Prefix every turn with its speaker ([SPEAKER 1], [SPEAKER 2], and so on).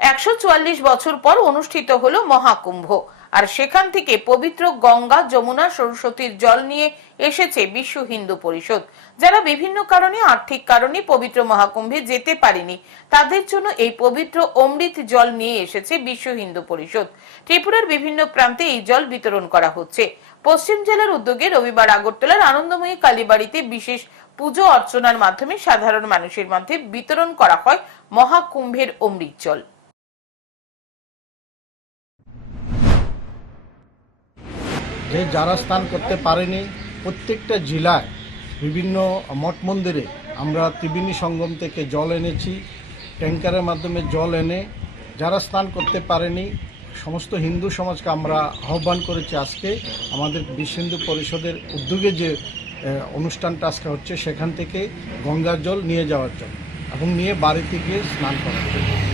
[SPEAKER 1] একশো চুয়াল্লিশ বছর পর অনুষ্ঠিত হলো মহাকুম্ভ। আর সেখান থেকে পবিত্র গঙ্গা, যমুনা, সরস্বতীর জল নিয়ে এসেছে বিশ্ব হিন্দু পরিষদ। যারা বিভিন্ন কারণে, আর্থিক কারণে পবিত্র মহাকুম্ভে যেতে পারেনি, তাদের জন্য এই পবিত্র অমৃত জল নিয়ে এসেছে বিশ্ব হিন্দু পরিষদ। ত্রিপুরার বিভিন্ন প্রান্তে এই জল বিতরণ করা হচ্ছে। পশ্চিম জেলার উদ্যোগে রবিবার আগরতলার আনন্দময়ী কালীবাড়িতে বিশেষ পুজো অর্চনার মাধ্যমে সাধারণ মানুষের মধ্যে বিতরণ করা হয় মহাকুম্ভের অমৃত জল।
[SPEAKER 2] যে যারা স্নান করতে পারেনি, প্রত্যেকটা জেলায় বিভিন্ন মঠ মন্দিরে আমরা ত্রিবেণী সঙ্গম থেকে জল এনেছি ট্যাঙ্কারের মাধ্যমে জল এনে যারা স্নান করতে পারেনি, সমস্ত হিন্দু সমাজকে আমরা আহ্বান করেছি আজকে আমাদের বিশ্ব হিন্দু পরিষদের উদ্যোগে যে অনুষ্ঠানটা আজকে হচ্ছে সেখান থেকে গঙ্গার জল নিয়ে যাওয়ার জন্য এবং নিয়ে বাড়িতে গিয়ে স্নান করার জন্য।